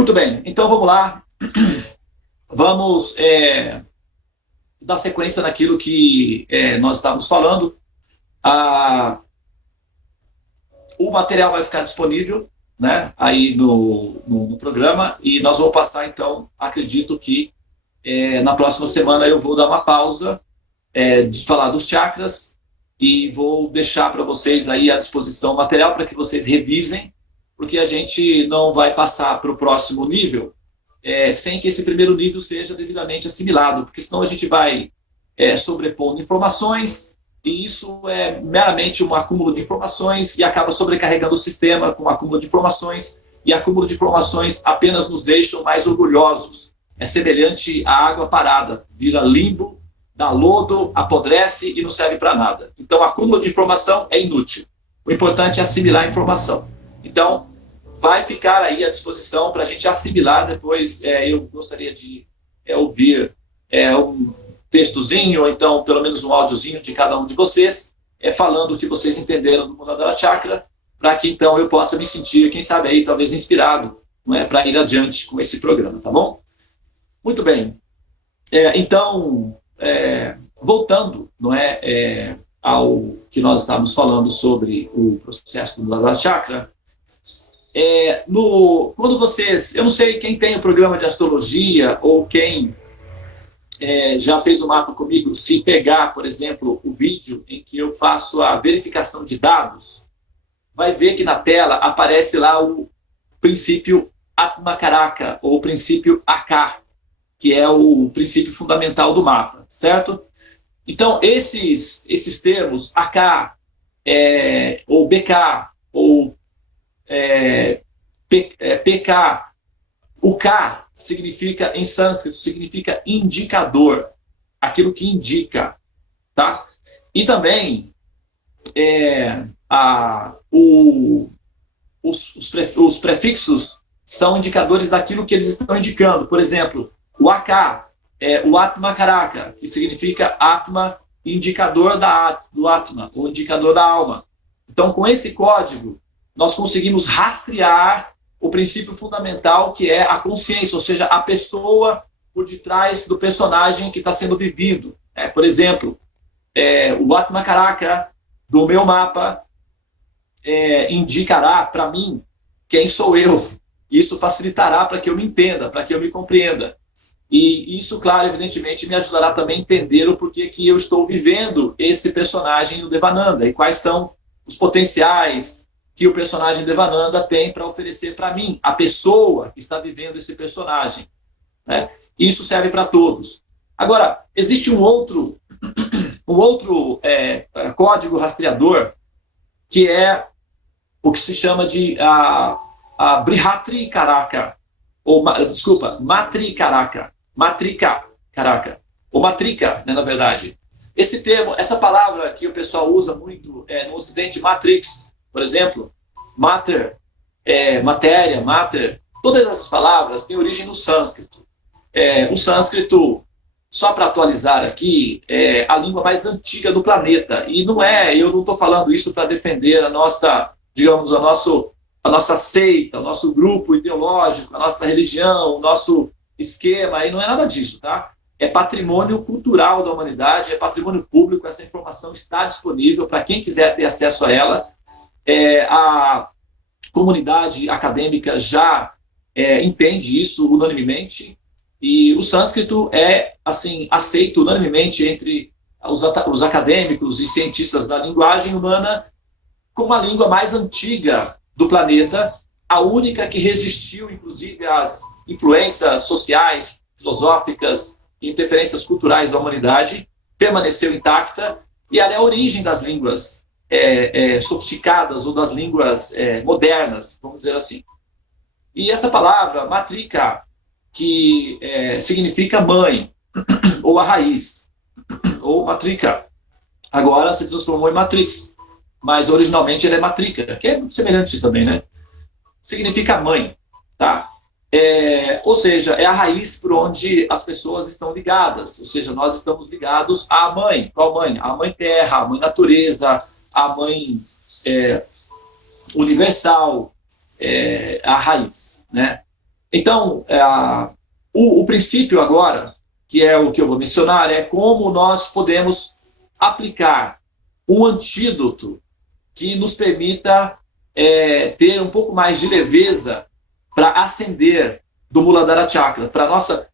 Muito bem, então vamos lá. Vamos dar sequência naquilo que nós estávamos falando. O material vai ficar disponível, né, aí no programa, e nós vamos passar, então, acredito que na próxima semana eu vou dar uma pausa de falar dos chakras e vou deixar para vocês aí à disposição o material para que vocês revisem, porque a gente não vai passar para o próximo nível sem que esse primeiro nível seja devidamente assimilado, porque senão a gente vai sobrepondo informações, e isso é meramente um acúmulo de informações e acaba sobrecarregando o sistema com um acúmulo de informações, e acúmulo de informações apenas nos deixam mais orgulhosos. É semelhante à água parada, vira limbo, dá lodo, apodrece e não serve para nada. Então, acúmulo de informação é inútil. O importante é assimilar a informação. Então, vai ficar aí à disposição para a gente assimilar depois. Eu gostaria de ouvir um textozinho, ou então pelo menos um áudiozinho de cada um de vocês, falando o que vocês entenderam do Muladhara Chakra, para que então eu possa me sentir, quem sabe aí, talvez inspirado, não é, para ir adiante com esse programa, tá bom? Muito bem. Então, voltando, não é, ao que nós estávamos falando sobre o processo do Muladhara Chakra, quando vocês, eu não sei quem tem o programa de astrologia ou quem já fez o mapa comigo, se pegar, por exemplo, o vídeo em que eu faço a verificação de dados, vai ver que na tela aparece lá o princípio Atmakaraka, ou o princípio AK, que é o princípio fundamental do mapa, certo? Então, esses termos, AK, ou BK, ou PK, o K significa, em sânscrito, significa indicador, aquilo que indica, tá? E também os prefixos são indicadores daquilo que eles estão indicando. Por exemplo, o AK é o Atmakaraka, que significa Atma, indicador do Atma, o indicador da alma. Então, com esse código, nós conseguimos rastrear o princípio fundamental, que é a consciência, ou seja, a pessoa por detrás do personagem que está sendo vivido. Por exemplo, o Atmakaraka do meu mapa indicará para mim quem sou eu. Isso facilitará para que eu me entenda, para que eu me compreenda. E isso, claro, evidentemente, me ajudará também a entender o porquê que eu estou vivendo esse personagem no Devananda e quais são os potenciais que o personagem Devananda tem para oferecer para mim, a pessoa que está vivendo esse personagem, né? Isso serve para todos. Agora, existe um outro código rastreador, que é o que se chama de a Brihatri Karaka, ou, desculpa, Matri Karaka, Matrika Karaka, ou Matrika, né, na verdade. Esse termo, essa palavra que o pessoal usa muito no Ocidente, Matrix, por exemplo, matter, matéria, matter, todas essas palavras têm origem no sânscrito. O sânscrito, só para atualizar aqui, é a língua mais antiga do planeta. E eu não estou falando isso para defender a nossa, digamos, a nossa seita, o nosso grupo ideológico, a nossa religião, o nosso esquema, e não é nada disso, tá? É patrimônio cultural da humanidade, é patrimônio público, essa informação está disponível para quem quiser ter acesso a ela. A comunidade acadêmica já entende isso unanimemente, e o sânscrito é assim aceito unanimemente entre os acadêmicos e cientistas da linguagem humana como a língua mais antiga do planeta, a única que resistiu, inclusive, às influências sociais, filosóficas e interferências culturais da humanidade, permaneceu intacta, e ela é a origem das línguas sofisticadas ou das línguas modernas, vamos dizer assim. E essa palavra, matrika, que significa mãe, ou a raiz, ou matrika, agora se transformou em matrix, mas originalmente ele é matrika, que é muito semelhante também, né? Significa mãe, tá? Ou seja, é a raiz por onde as pessoas estão ligadas, ou seja, nós estamos ligados à mãe. Qual mãe? A mãe terra, a mãe natureza, a mãe universal, a raiz, né? Então, o princípio agora, que é o que eu vou mencionar, é como nós podemos aplicar um antídoto que nos permita ter um pouco mais de leveza para ascender do Muladhara Chakra, para nossa,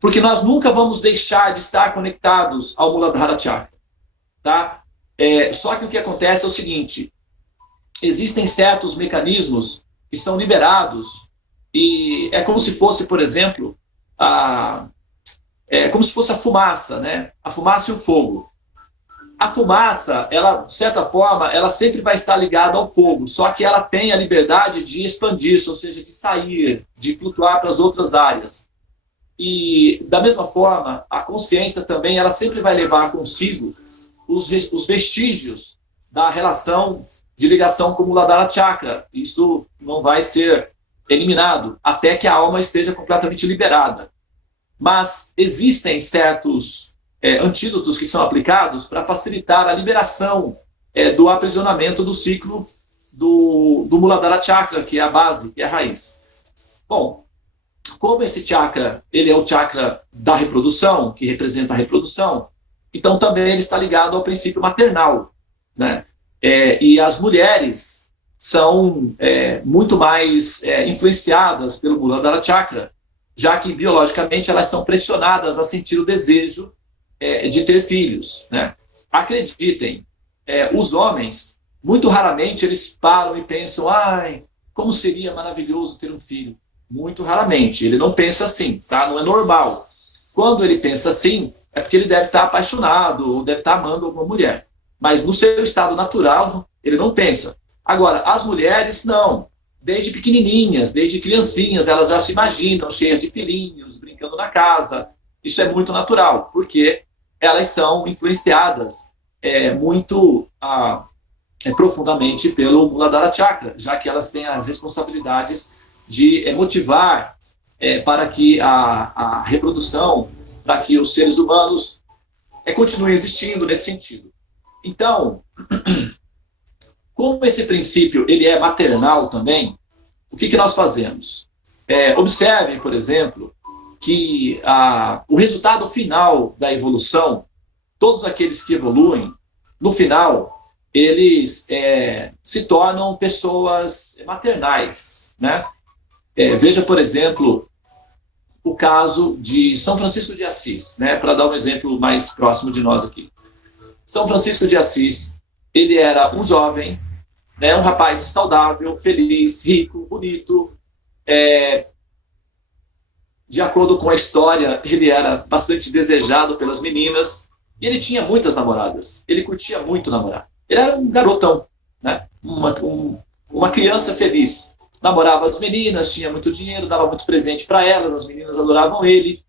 porque nós nunca vamos deixar de estar conectados ao Muladhara Chakra, tá? Só que o que acontece é o seguinte: existem certos mecanismos que são liberados e é como se fosse, por exemplo, como se fosse a fumaça, né? A fumaça e o fogo. A fumaça, ela, de certa forma, ela sempre vai estar ligada ao fogo, só que ela tem a liberdade de expandir-se, ou seja, de sair, de flutuar para as outras áreas. E, da mesma forma, a consciência também, ela sempre vai levar consigo os vestígios da relação de ligação com o Muladhara Chakra. Isso não vai ser eliminado até que a alma esteja completamente liberada. Mas existem certos antídotos que são aplicados para facilitar a liberação do aprisionamento do ciclo do Muladhara Chakra, que é a base, que é a raiz. Bom, como esse chakra, ele é o chakra da reprodução, que representa a reprodução, então também ele está ligado ao princípio maternal, né? E as mulheres são muito mais influenciadas pelo Muladhara Chakra, já que biologicamente elas são pressionadas a sentir o desejo de ter filhos, né? Acreditem, os homens, muito raramente eles param e pensam, ai, como seria maravilhoso ter um filho. Muito raramente, ele não pensa assim, tá? Não é normal. Quando ele pensa assim, é porque ele deve estar apaixonado ou deve estar amando alguma mulher. Mas no seu estado natural, ele não pensa. Agora, as mulheres, não. Desde pequenininhas, desde criancinhas, elas já se imaginam cheias de filhinhos, brincando na casa. Isso é muito natural, porque elas são influenciadas muito profundamente pelo Muladhara Chakra, já que elas têm as responsabilidades de motivar para que a reprodução, para que os seres humanos continuem existindo nesse sentido. Então, como esse princípio ele é maternal também, o que nós fazemos? Observem, por exemplo, que o resultado final da evolução, todos aqueles que evoluem, no final, eles se tornam pessoas maternais, né? Veja, por exemplo, o caso de São Francisco de Assis, né? Para dar um exemplo mais próximo de nós aqui. São Francisco de Assis, ele era um jovem, né? Um rapaz saudável, feliz, rico, bonito. De acordo com a história, ele era bastante desejado pelas meninas e ele tinha muitas namoradas. Ele curtia muito namorar. Ele era um garotão, né? Uma criança feliz. Namorava as meninas, tinha muito dinheiro, dava muito presente para elas, as meninas adoravam ele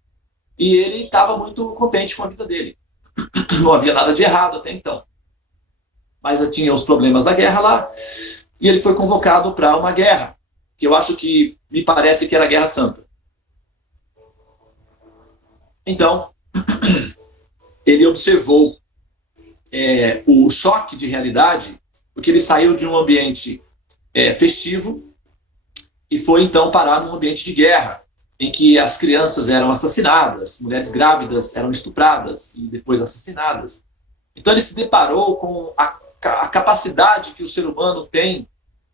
e ele estava muito contente com a vida dele. Não havia nada de errado até então. Mas tinha os problemas da guerra lá e ele foi convocado para uma guerra, que eu acho que me parece que era a Guerra Santa. Então, ele observou o choque de realidade, porque ele saiu de um ambiente festivo e foi então parar num ambiente de guerra, em que as crianças eram assassinadas, mulheres grávidas eram estupradas e depois assassinadas. Então ele se deparou com a capacidade que o ser humano tem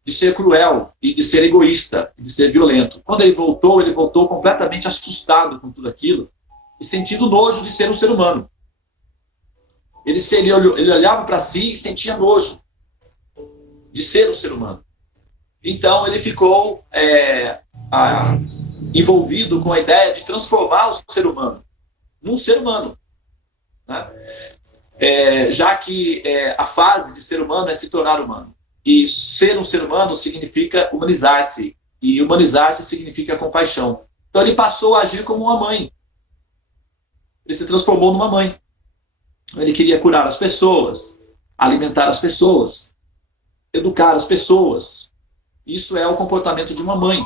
de ser cruel e de ser egoísta, e de ser violento. Quando ele voltou completamente assustado com tudo aquilo e sentindo nojo de ser um ser humano. Ele olhava para si e sentia nojo de ser um ser humano. Então ele ficou envolvido com a ideia de transformar o ser humano num ser humano, né? Já que a fase de ser humano é se tornar humano. E ser um ser humano significa humanizar-se. E humanizar-se significa compaixão. Então ele passou a agir como uma mãe. Ele se transformou numa mãe. Ele queria curar as pessoas, alimentar as pessoas, educar as pessoas. Isso é o comportamento de uma mãe.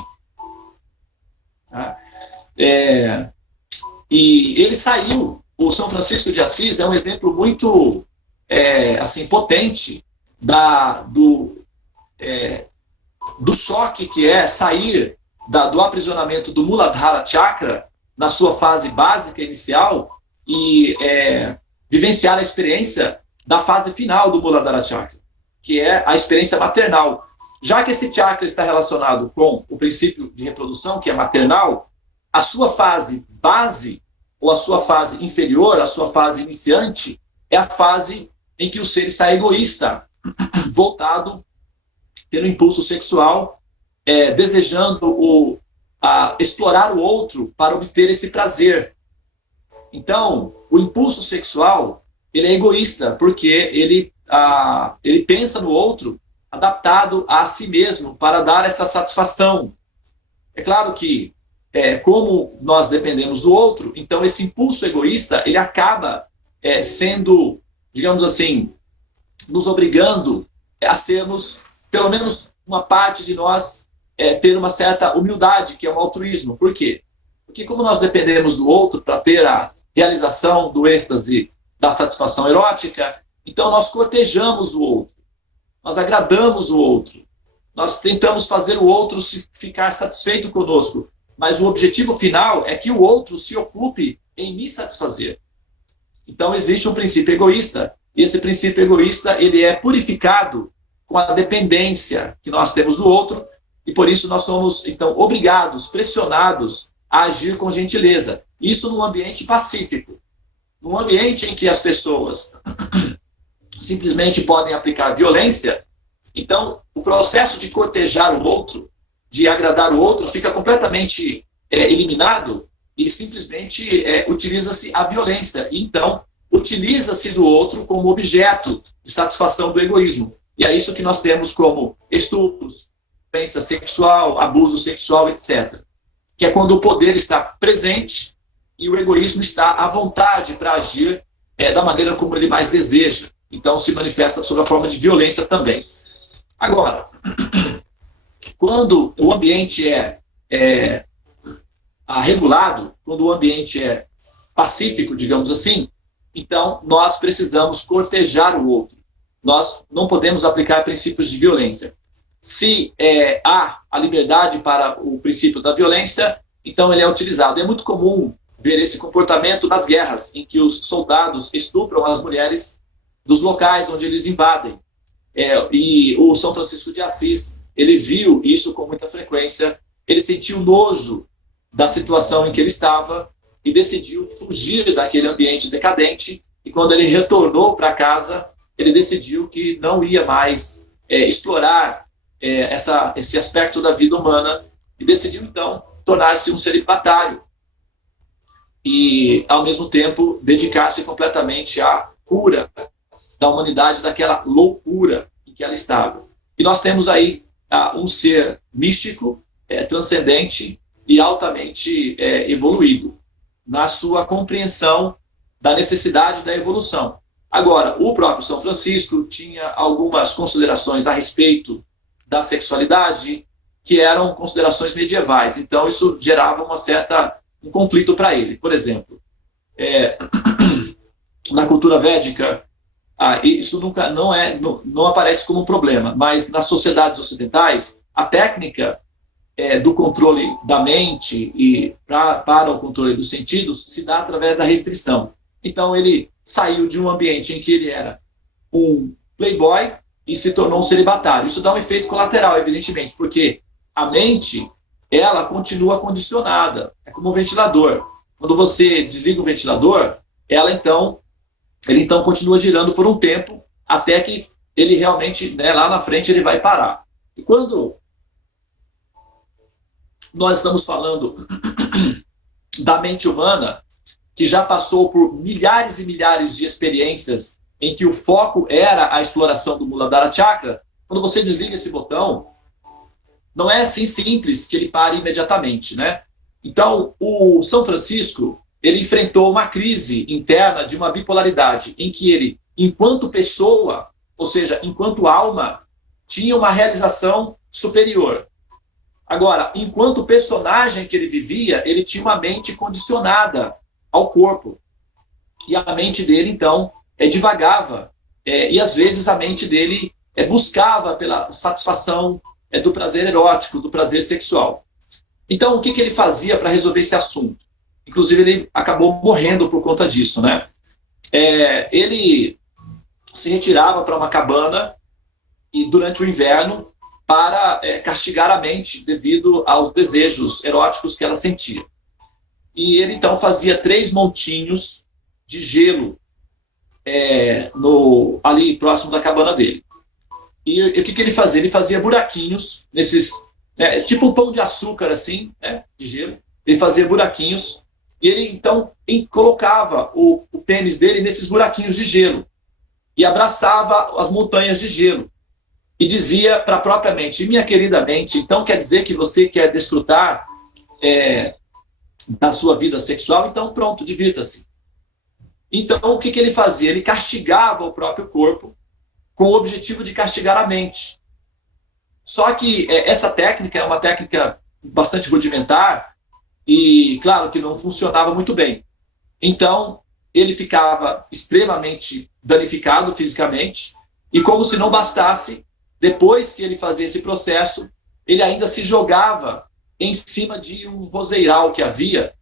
Tá? E ele saiu. O São Francisco de Assis é um exemplo muito assim, potente do choque que é sair do aprisionamento do Muladhara Chakra na sua fase básica inicial e vivenciar a experiência da fase final do Muladhara Chakra, que é a experiência maternal. Já que esse chakra está relacionado com o princípio de reprodução, que é maternal, a sua fase base, ou a sua fase inferior, a sua fase iniciante, é a fase em que o ser está egoísta, voltado pelo impulso sexual, desejando explorar o outro para obter esse prazer. Então, o impulso sexual, ele é egoísta, porque ele pensa no outro adaptado a si mesmo para dar essa satisfação. É claro que, como nós dependemos do outro, então esse impulso egoísta, ele acaba sendo, digamos assim, nos obrigando a sermos, pelo menos uma parte de nós, ter uma certa humildade, que é o altruísmo. Por quê? Porque como nós dependemos do outro para ter a realização do êxtase, da satisfação erótica, então nós cortejamos o outro, nós agradamos o outro, nós tentamos fazer o outro ficar satisfeito conosco, mas o objetivo final é que o outro se ocupe em me satisfazer. Então existe um princípio egoísta, e esse princípio egoísta, ele é purificado com a dependência que nós temos do outro, e por isso nós somos, então, obrigados, pressionados a agir com gentileza. Isso num ambiente pacífico. Num ambiente em que as pessoas simplesmente podem aplicar violência, então o processo de cortejar o outro, de agradar o outro, fica completamente eliminado e simplesmente utiliza-se a violência. Então, utiliza-se do outro como objeto de satisfação do egoísmo. E é isso que nós temos como estupros, violência sexual, abuso sexual, etc. Que é quando o poder está presente e o egoísmo está à vontade para agir da maneira como ele mais deseja. Então, se manifesta sob a forma de violência também. Agora, quando o ambiente é regulado, quando o ambiente é pacífico, digamos assim, então nós precisamos cortejar o outro. Nós não podemos aplicar princípios de violência. Se há a liberdade para o princípio da violência, então ele é utilizado. É muito comum ver esse comportamento nas guerras, em que os soldados estupram as mulheres dos locais onde eles invadem. E o São Francisco de Assis, ele viu isso com muita frequência, ele sentiu nojo da situação em que ele estava e decidiu fugir daquele ambiente decadente, e quando ele retornou para casa, ele decidiu que não ia mais explorar esse aspecto da vida humana, e decidiu então tornar-se um celibatário e, ao mesmo tempo, dedicar-se completamente à cura da humanidade daquela loucura em que ela estava. E nós temos aí um ser místico, transcendente e altamente evoluído na sua compreensão da necessidade da evolução. Agora, o próprio São Francisco tinha algumas considerações a respeito da sexualidade que eram considerações medievais, então isso gerava um conflito para ele. Por exemplo, na cultura védica, isso nunca não aparece como um problema, mas nas sociedades ocidentais, a técnica do controle da mente e para o controle dos sentidos se dá através da restrição. Então ele saiu de um ambiente em que ele era um playboy e se tornou um celibatário. Isso dá um efeito colateral, evidentemente, porque a mente, ela continua condicionada, é como um ventilador. Quando você desliga o ventilador, ele então continua girando por um tempo, até que ele realmente, lá na frente, ele vai parar. E quando nós estamos falando da mente humana, que já passou por milhares e milhares de experiências em que o foco era a exploração do Muladhara Chakra, quando você desliga esse botão, não é assim simples que ele pare imediatamente, né? Então, o São Francisco, ele enfrentou uma crise interna de uma bipolaridade, em que ele, enquanto pessoa, ou seja, enquanto alma, tinha uma realização superior. Agora, enquanto personagem que ele vivia, ele tinha uma mente condicionada ao corpo. E a mente dele, então, divagava. E às vezes a mente dele buscava pela satisfação do prazer erótico, do prazer sexual. Então, o que ele fazia para resolver esse assunto? Inclusive, ele acabou morrendo por conta disso, né? Ele se retirava para uma cabana e durante o inverno para castigar a mente devido aos desejos eróticos que ela sentia. E ele então fazia 3 montinhos de gelo ali próximo da cabana dele. E o que ele fazia? Ele fazia buraquinhos nesses, tipo um pão de açúcar assim, de gelo. Ele fazia buraquinhos e ele então colocava o pênis dele nesses buraquinhos de gelo e abraçava as montanhas de gelo. E dizia para a própria mente: minha querida mente, então quer dizer que você quer desfrutar da sua vida sexual? Então pronto, divirta-se. Então o que ele fazia? Ele castigava o próprio corpo com o objetivo de castigar a mente. Só que essa técnica é uma técnica bastante rudimentar e, claro, que não funcionava muito bem. Então ele ficava extremamente danificado fisicamente e, como se não bastasse, depois que ele fazia esse processo, ele ainda se jogava em cima de um roseiral que havia,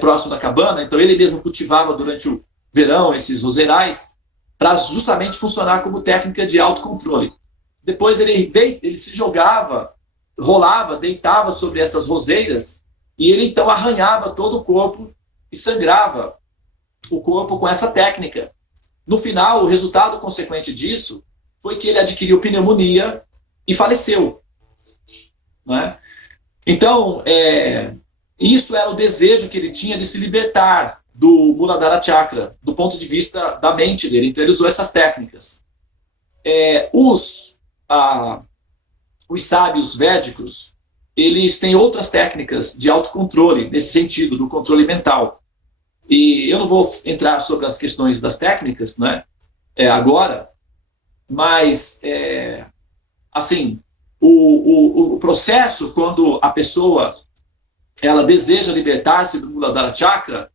próximo da cabana. Então ele mesmo cultivava durante o verão esses roseirais para justamente funcionar como técnica de autocontrole. Depois ele se jogava, rolava, deitava sobre essas roseiras e ele então arranhava todo o corpo e sangrava o corpo com essa técnica. No final, o resultado consequente disso foi que ele adquiriu pneumonia e faleceu. Né? Então, isso era o desejo que ele tinha de se libertar do Muladhara Chakra, do ponto de vista da mente dele. Então, ele usou essas técnicas. Os sábios védicos, eles têm outras técnicas de autocontrole, nesse sentido, do controle mental. E eu não vou entrar sobre as questões das técnicas, né, agora, mas, assim, o processo, quando a pessoa ela deseja libertar-se do Muladhara Chakra,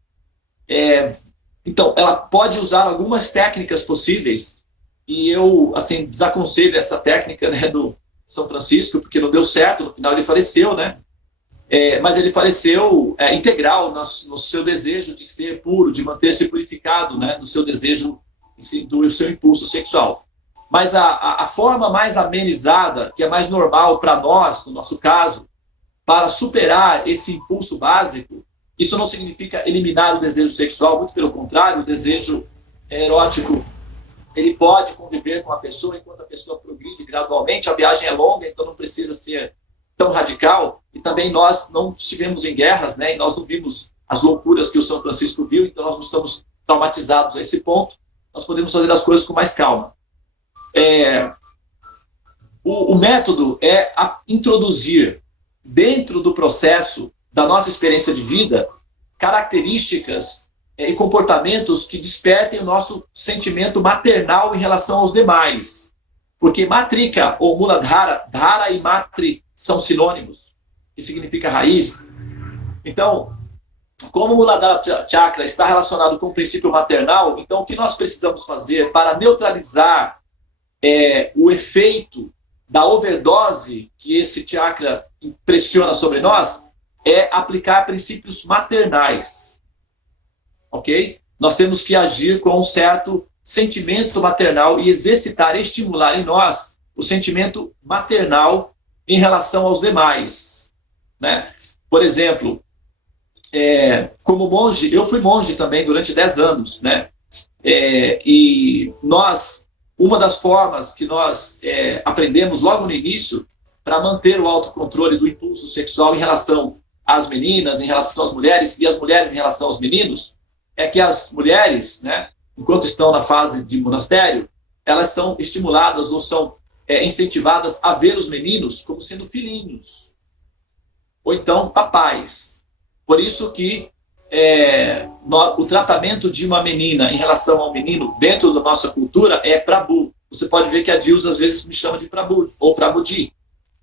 então, ela pode usar algumas técnicas possíveis, e eu, assim, desaconselho essa técnica, do São Francisco, porque não deu certo, no final ele faleceu, né? Mas ele faleceu integral no seu desejo de ser puro, de manter-se purificado, né? No seu desejo, do seu impulso sexual. Mas a forma mais amenizada, que é mais normal para nós, no nosso caso, para superar esse impulso básico, isso não significa eliminar o desejo sexual, muito pelo contrário, o desejo erótico, ele pode conviver com a pessoa enquanto a pessoa progride gradualmente. A viagem é longa, então não precisa ser tão radical. E também nós não estivemos em guerras, né? E nós não vimos as loucuras que o São Francisco viu, então nós não estamos traumatizados a esse ponto. Nós podemos fazer as coisas com mais calma. O método é introduzir dentro do processo da nossa experiência de vida características e comportamentos que despertem o nosso sentimento maternal em relação aos demais. Porque matrika ou muladhara, dhara e matri são sinônimos, que significa raiz. Então, como o Muladhara Chakra está relacionado com o princípio maternal, então o que nós precisamos fazer para neutralizar o efeito da overdose que esse chakra impressiona sobre nós é aplicar princípios maternais. Ok? Nós temos que agir com um certo sentimento maternal e exercitar, estimular em nós o sentimento maternal em relação aos demais. Né? Por exemplo, como monge, eu fui monge também durante 10 anos, né? E uma das formas que nós aprendemos logo no início para manter o autocontrole do impulso sexual em relação às meninas, em relação às mulheres, e as mulheres em relação aos meninos, é que as mulheres, né, enquanto estão na fase de monastério, elas são estimuladas ou são incentivadas a ver os meninos como sendo filhinhos, ou então papais. Por isso que o tratamento de uma menina em relação ao menino dentro da nossa cultura é Prabhu. Você pode ver que a Dilsa às vezes me chama de Prabhu, ou Prabhuji,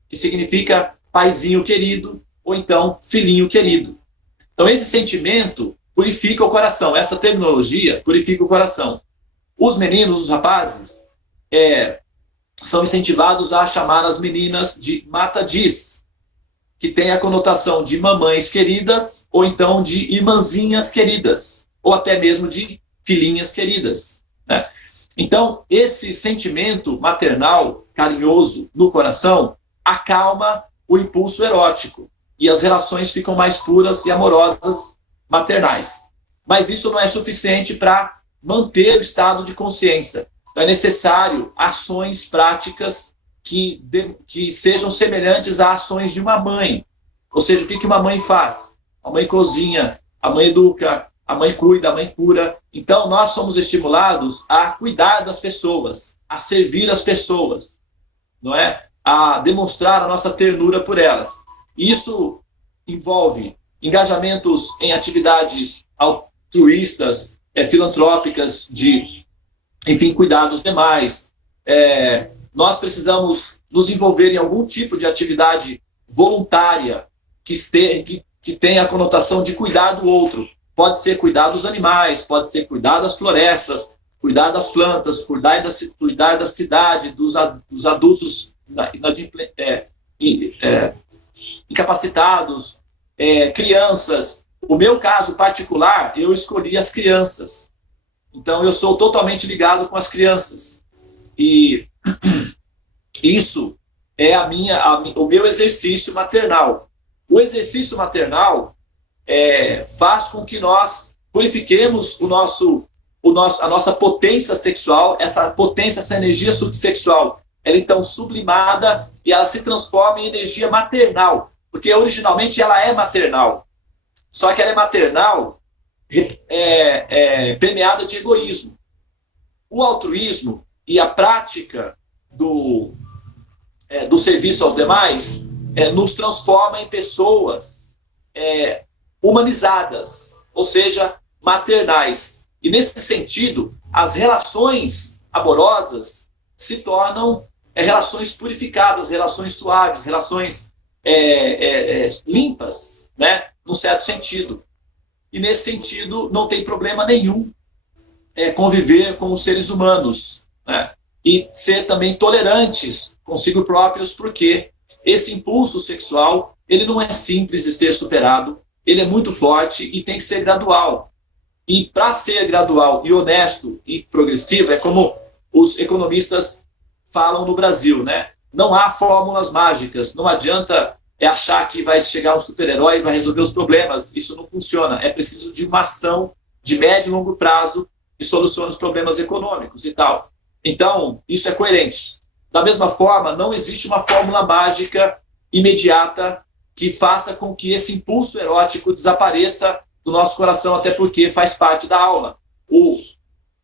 que significa paizinho querido, ou então filhinho querido. Então esse sentimento purifica o coração, essa terminologia purifica o coração. Os meninos, os rapazes, são incentivados a chamar as meninas de Matajis, que tem a conotação de mamães queridas, ou então de irmãzinhas queridas, ou até mesmo de filhinhas queridas, né? Então, esse sentimento maternal, carinhoso no coração, acalma o impulso erótico, e as relações ficam mais puras e amorosas maternais. Mas isso não é suficiente para manter o estado de consciência. É necessário ações práticas que sejam semelhantes a ações de uma mãe. Ou seja, o que uma mãe faz? A mãe cozinha, a mãe educa, a mãe cuida, a mãe cura. Então, nós somos estimulados a cuidar das pessoas, a servir as pessoas, não é? A demonstrar a nossa ternura por elas. Isso envolve engajamentos em atividades altruístas, filantrópicas, de, enfim, cuidar dos demais. Nós precisamos nos envolver em algum tipo de atividade voluntária que tenha a conotação de cuidar do outro. Pode ser cuidar dos animais, pode ser cuidar das florestas, cuidar das plantas, cuidar da cidade, dos adultos incapacitados, crianças. O meu caso particular, eu escolhi as crianças. Então, eu sou totalmente ligado com as crianças. E isso é o meu exercício maternal. O exercício maternal faz com que nós purifiquemos a nossa potência sexual, essa energia subsexual. Ela então sublimada e ela se transforma em energia maternal, porque originalmente ela é maternal. Só que ela é maternal permeada de egoísmo. O altruísmo e a prática do serviço aos demais nos transforma em pessoas humanizadas, ou seja, maternais. E nesse sentido, as relações amorosas se tornam relações purificadas, relações suaves, relações limpas, né, num certo sentido. E nesse sentido, não tem problema nenhum conviver com os seres humanos, né, e ser também tolerantes consigo próprios, porque esse impulso sexual, ele não é simples de ser superado, ele é muito forte e tem que ser gradual. E para ser gradual e honesto e progressivo, é como os economistas falam no Brasil, né? Não há fórmulas mágicas, não adianta achar que vai chegar um super-herói e vai resolver os problemas. Isso não funciona. É preciso de uma ação de médio e longo prazo que solucione os problemas econômicos e tal. Então, isso é coerente. Da mesma forma, não existe uma fórmula mágica imediata que faça com que esse impulso erótico desapareça do nosso coração, até porque faz parte da aula. O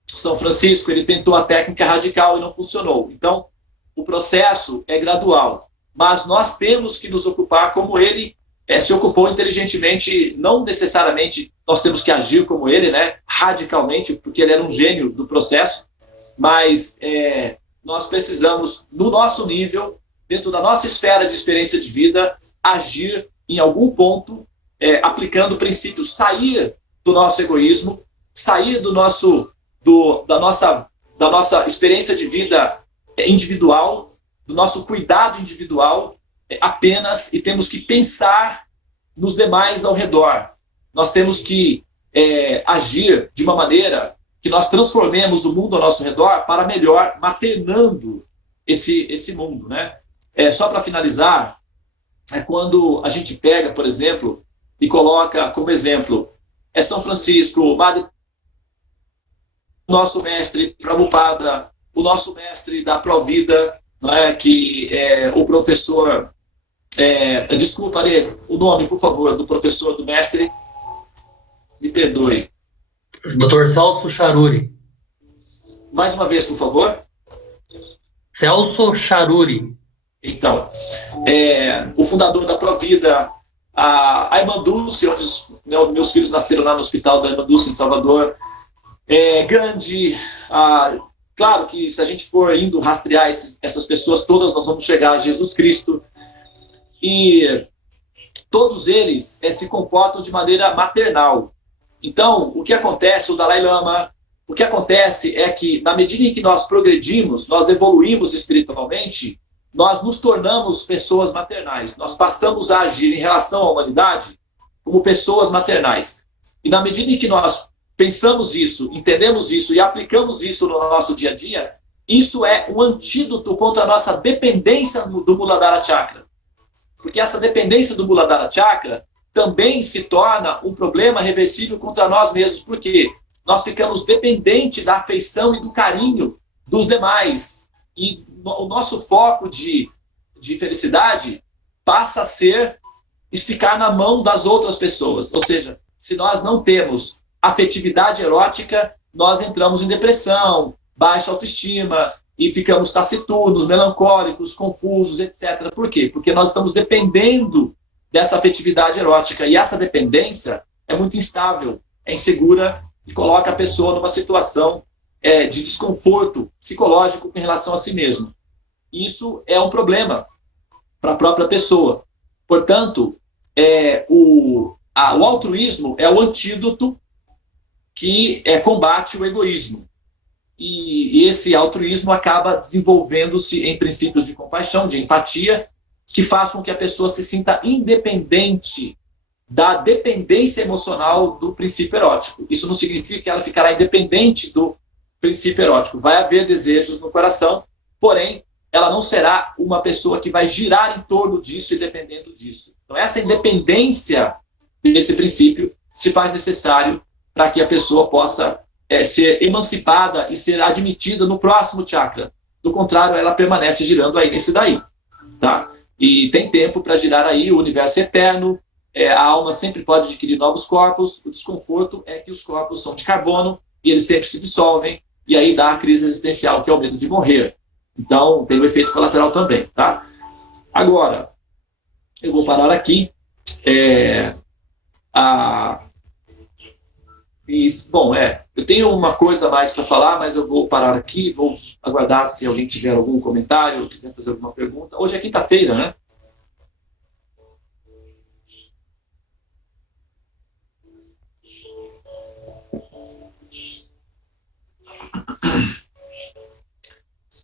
São Francisco, ele tentou a técnica radical e não funcionou. Então, o processo é gradual, mas nós temos que nos ocupar como ele se ocupou inteligentemente. Não necessariamente nós temos que agir como ele, né, radicalmente, porque ele era um gênio do processo, mas nós precisamos, no nosso nível, dentro da nossa esfera de experiência de vida, agir em algum ponto, aplicando princípios, sair do nosso egoísmo, sair da nossa experiência de vida individual, do nosso cuidado individual apenas, e temos que pensar nos demais ao redor. Nós temos que agir de uma maneira que nós transformemos o mundo ao nosso redor para melhor, maternando esse mundo, né? Só para finalizar, quando a gente pega, por exemplo, e coloca como exemplo São Francisco, o nosso mestre Prabhupada, o nosso mestre da Provida, não é? Que o professor... desculpa, Arê, o nome, por favor, do professor, do mestre, me perdoe. Dr. Celso Charuri. Mais uma vez, por favor. Celso Charuri. Então, o fundador da Provida, a irmã Dulce, onde meus filhos nasceram lá no hospital da irmã Dulce, em Salvador, Gandhi, claro que se a gente for indo rastrear essas pessoas todas, nós vamos chegar a Jesus Cristo, e todos eles se comportam de maneira maternal. Então, o que acontece, o Dalai Lama, o que acontece é que, na medida em que nós progredimos, nós evoluímos espiritualmente, nós nos tornamos pessoas maternais. Nós passamos a agir em relação à humanidade como pessoas maternais. E na medida em que nós pensamos isso, entendemos isso e aplicamos isso no nosso dia a dia, isso é um antídoto contra a nossa dependência do Muladhara Chakra. Porque essa dependência do Muladhara Chakra também se torna um problema reversível contra nós mesmos. Por quê? Nós ficamos dependentes da afeição e do carinho dos demais. E o nosso foco de felicidade passa a ser e ficar na mão das outras pessoas. Ou seja, se nós não temos afetividade erótica, nós entramos em depressão, baixa autoestima e ficamos taciturnos, melancólicos, confusos, etc. Por quê? Porque nós estamos dependendo dessa afetividade erótica. E essa dependência é muito instável, é insegura e coloca a pessoa numa situação de desconforto psicológico em relação a si mesmo. Isso é um problema para a própria pessoa. Portanto, o altruísmo é o antídoto que combate o egoísmo. E esse altruísmo acaba desenvolvendo-se em princípios de compaixão, de empatia, que faz com que a pessoa se sinta independente da dependência emocional do princípio erótico. Isso não significa que ela ficará independente do princípio erótico. Vai haver desejos no coração, porém, ela não será uma pessoa que vai girar em torno disso e dependendo disso. Então, essa independência desse princípio se faz necessário para que a pessoa possa ser emancipada e ser admitida no próximo chakra. Do contrário, ela permanece girando aí nesse daí. Tá? E tem tempo para girar aí, o universo é eterno, a alma sempre pode adquirir novos corpos, o desconforto é que os corpos são de carbono e eles sempre se dissolvem, e aí dá a crise existencial, que é o medo de morrer. Então, tem o efeito colateral também, tá? Agora, eu vou parar aqui. Eu tenho uma coisa a mais para falar, mas eu vou parar aqui, vou aguardar se alguém tiver algum comentário, quiser fazer alguma pergunta. Hoje é quinta-feira, né?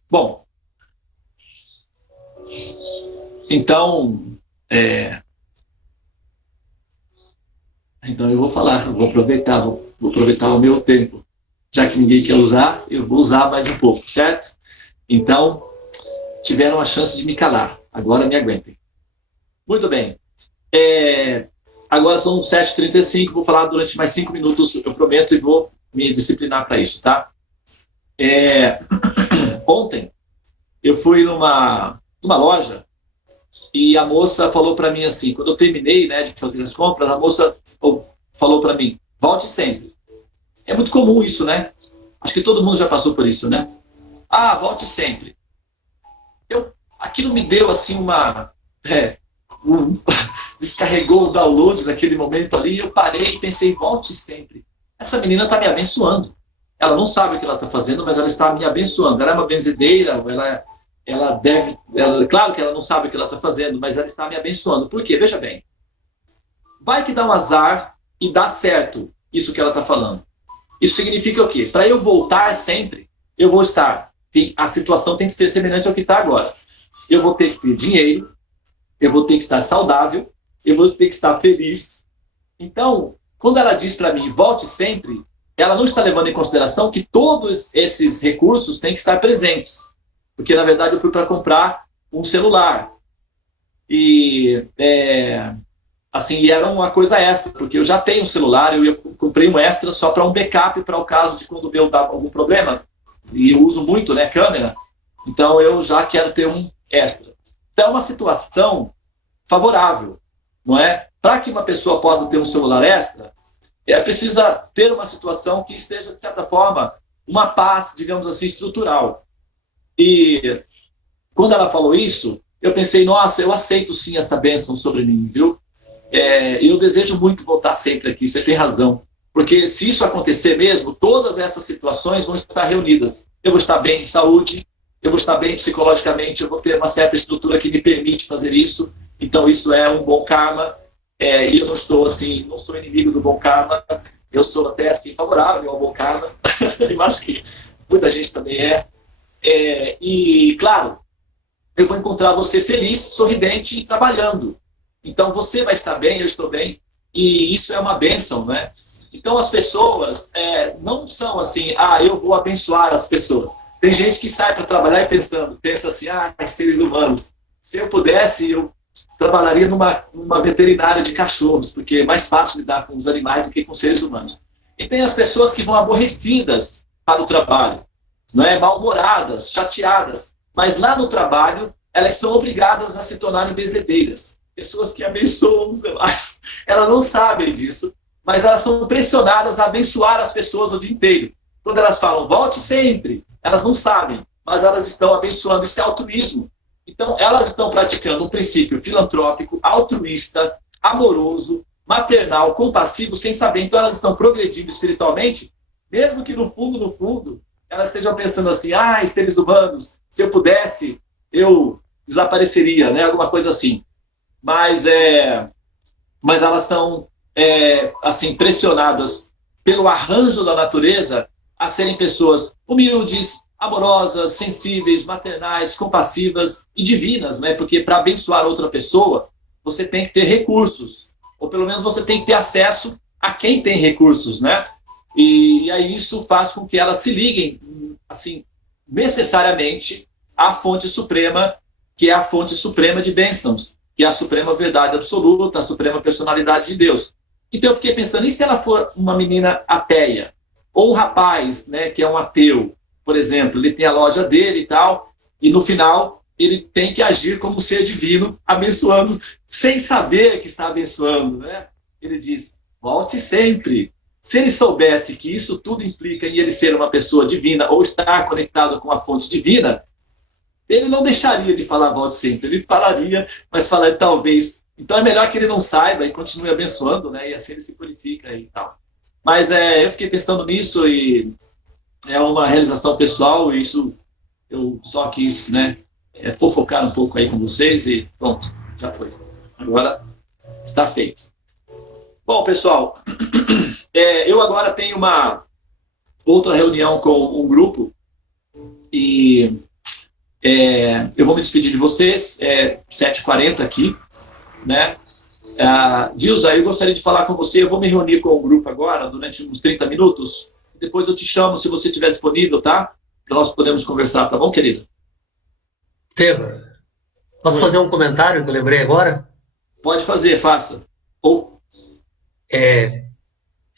Bom, então eu vou falar, vou aproveitar o meu tempo. Já que ninguém quer usar, eu vou usar mais um pouco, certo? Então, tiveram a chance de me calar, agora me aguentem. Muito bem. Agora são 7h35, vou falar durante mais 5 minutos, eu prometo, e vou me disciplinar para isso, tá? Ontem, eu fui numa loja e a moça falou para mim assim, quando eu terminei, né, de fazer as compras, a moça falou para mim, volte sempre. É muito comum isso, né? Acho que todo mundo já passou por isso, né? Volte sempre. Aquilo me deu assim descarregou o download naquele momento ali, eu parei e pensei, volte sempre. Essa menina está me abençoando. Ela não sabe o que ela está fazendo, mas ela está me abençoando. Ela é uma benzedeira, claro que ela não sabe o que ela está fazendo, mas ela está me abençoando. Por quê? Veja bem. Vai que dá um azar e dá certo isso que ela está falando. Isso significa o quê? Para eu voltar sempre, eu vou estar... A situação tem que ser semelhante ao que está agora. Eu vou ter que ter dinheiro, eu vou ter que estar saudável, eu vou ter que estar feliz. Então, quando ela diz para mim, volte sempre, ela não está levando em consideração que todos esses recursos têm que estar presentes. Porque, na verdade, eu fui para comprar um celular. E era uma coisa extra, porque eu já tenho um celular, eu comprei um extra só para um backup, para o caso de quando o meu dá algum problema. E eu uso muito, né, câmera. Então, eu já quero ter um extra. Então, é uma situação favorável, não é? Para que uma pessoa possa ter um celular extra, precisa ter uma situação que esteja, de certa forma, uma paz, digamos assim, estrutural. E quando ela falou isso, eu pensei, nossa, eu aceito sim essa bênção sobre mim, viu? Eu desejo muito voltar sempre aqui, você tem razão. Porque se isso acontecer mesmo, todas essas situações vão estar reunidas. Eu vou estar bem de saúde, eu vou estar bem psicologicamente, eu vou ter uma certa estrutura que me permite fazer isso. Então isso é um bom karma. E eu não estou assim, não sou inimigo do bom karma, eu sou até assim favorável ao bom karma. Eu acho que muita gente também é. E claro, eu vou encontrar você feliz, sorridente e trabalhando. Então você vai estar bem, eu estou bem, e isso é uma bênção, né? Então as pessoas não são assim, eu vou abençoar as pessoas. Tem gente que sai para trabalhar e pensa assim, seres humanos, se eu pudesse, eu trabalharia numa veterinária de cachorros, porque é mais fácil lidar com os animais do que com os seres humanos. E tem as pessoas que vão aborrecidas para o trabalho, não é? Mal-humoradas, chateadas, mas lá no trabalho elas são obrigadas a se tornarem benzedeiras, pessoas que abençoam os demais. Elas não sabem disso, mas elas são pressionadas a abençoar as pessoas o dia inteiro. Quando elas falam, volte sempre, elas não sabem, mas elas estão abençoando. Isso é altruísmo. Então, elas estão praticando um princípio filantrópico, altruísta, amoroso, maternal, compassivo, sem saber. Então, elas estão progredindo espiritualmente, mesmo que no fundo, elas estejam pensando assim, seres humanos, se eu pudesse, eu desapareceria, né? Alguma coisa assim. Mas elas são assim, pressionadas pelo arranjo da natureza a serem pessoas humildes, amorosas, sensíveis, maternais, compassivas e divinas, né? Porque para abençoar outra pessoa, você tem que ter recursos, ou pelo menos você tem que ter acesso a quem tem recursos, né? E aí isso faz com que elas se liguem, assim, necessariamente à fonte suprema, que é a fonte suprema de bênçãos, que é a suprema verdade absoluta, a suprema personalidade de Deus. Então eu fiquei pensando, e se ela for uma menina ateia? Ou um rapaz, né, que é um ateu, por exemplo, ele tem a loja dele e tal, e no final ele tem que agir como um ser divino, abençoando, sem saber que está abençoando, né? Ele diz, volte sempre. Se ele soubesse que isso tudo implica em ele ser uma pessoa divina ou estar conectado com a fonte divina, ele não deixaria de falar volte sempre. Ele falaria, mas falaria talvez. Então é melhor que ele não saiba e continue abençoando, né? E assim ele se purifica e tal. Mas eu fiquei pensando nisso e é uma realização pessoal, e isso eu só quis, né, fofocar um pouco aí com vocês e pronto, já foi. Agora está feito. Bom, pessoal, eu agora tenho uma outra reunião com um grupo e eu vou me despedir de vocês, 7h40 aqui, né? Dilza, eu gostaria de falar com você, eu vou me reunir com o grupo agora, durante uns 30 minutos, depois eu te chamo se você estiver disponível, tá? Para nós podermos conversar, tá bom, querido? Estevam, posso fazer um comentário que eu lembrei agora? Pode fazer, faça.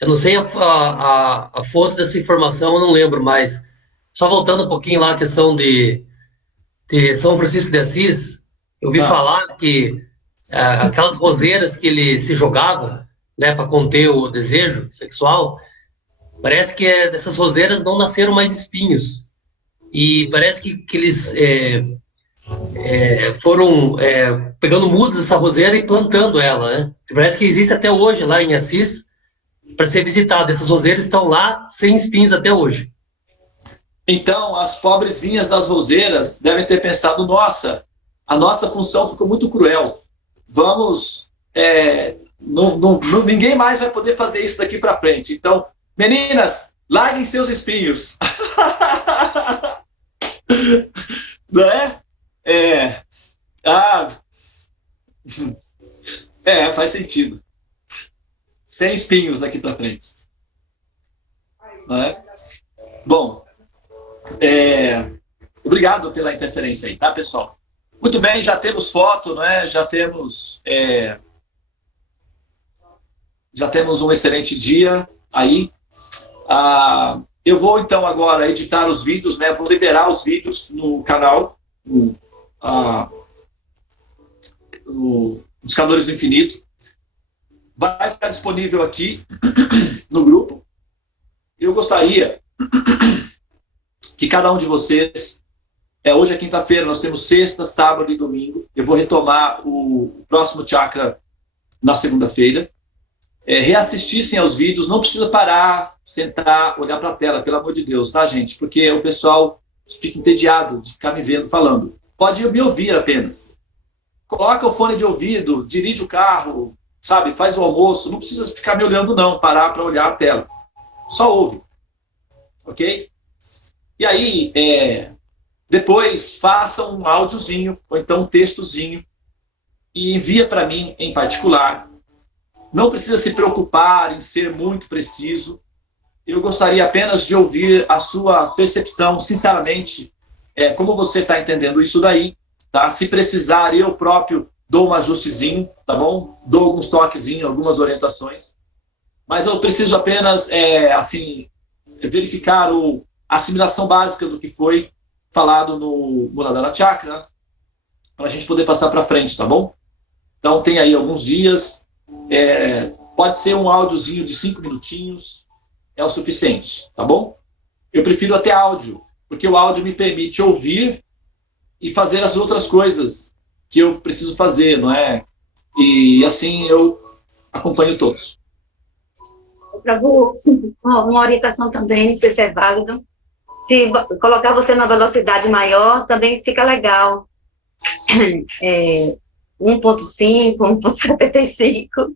Eu não sei a fonte dessa informação, eu não lembro, mas só voltando um pouquinho lá à questão de São Francisco de Assis, eu ouvi falar que aquelas roseiras que ele se jogava, né, para conter o desejo sexual, parece que dessas roseiras não nasceram mais espinhos. E parece que eles foram pegando mudas dessa roseira e plantando ela, né? Parece que existe até hoje lá em Assis para ser visitado. Essas roseiras estão lá sem espinhos até hoje. Então, as pobrezinhas das roseiras devem ter pensado, nossa, a nossa função ficou muito cruel. Vamos... ninguém mais vai poder fazer isso daqui para frente. Então, meninas, larguem seus espinhos. Não é? Faz sentido. Sem espinhos daqui para frente. Não é? Bom, obrigado pela interferência aí, tá, pessoal? Muito bem, já temos foto, não é? Já temos um excelente dia aí. Eu vou, então, agora editar os vídeos, né? Vou liberar os vídeos no canal, nos Buscadores do Infinito. Vai ficar disponível aqui no grupo. Eu gostaria que cada um de vocês... hoje é quinta-feira, nós temos sexta, sábado e domingo. Eu vou retomar o próximo chakra na segunda-feira. Reassistissem aos vídeos, não precisa parar, sentar, olhar para a tela, pelo amor de Deus, tá, gente? Porque o pessoal fica entediado de ficar me vendo falando. Pode me ouvir apenas. Coloca o fone de ouvido, dirige o carro, sabe? Faz o almoço, não precisa ficar me olhando não, parar para olhar a tela. Só ouve. Ok? E aí, depois faça um áudiozinho, ou então um textozinho, e envia para mim em particular. Não precisa se preocupar em ser muito preciso. Eu gostaria apenas de ouvir a sua percepção, sinceramente, como você está entendendo isso daí. Tá? Se precisar, eu próprio dou um ajustezinho, tá bom? Dou alguns toquezinhos, algumas orientações. Mas eu preciso apenas, verificar a assimilação básica do que foi falado no Muladhara Chakra, para a gente poder passar para frente, tá bom? Então, tem aí alguns dias. Pode ser um áudiozinho de 5 minutinhos, é o suficiente, tá bom? Eu prefiro até áudio, porque o áudio me permite ouvir e fazer as outras coisas que eu preciso fazer, não é? E assim eu acompanho todos. Prabhu, uma orientação também, não sei se é válido. Se colocar você numa velocidade maior, também fica legal. 1.5, 1.75.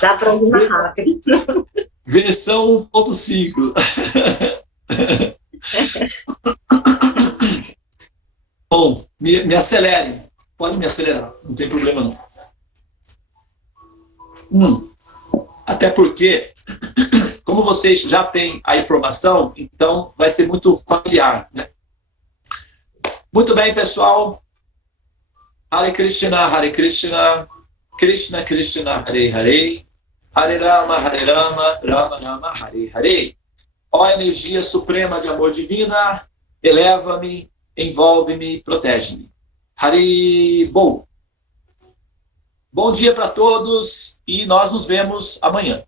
Dá para ouvir mais rápido. Versão 1.5. Bom, me acelere. Pode me acelerar, não tem problema não. Até porque, como vocês já têm a informação, então vai ser muito familiar, né? Muito bem, pessoal. Hare Krishna, Krishna Krishna, Hare Hare, Hare Rama, Rama Rama, Hare Hare. Ó energia suprema de amor divina, eleva-me, envolve-me, protege-me. Hare Bol. Bom dia para todos e nós nos vemos amanhã.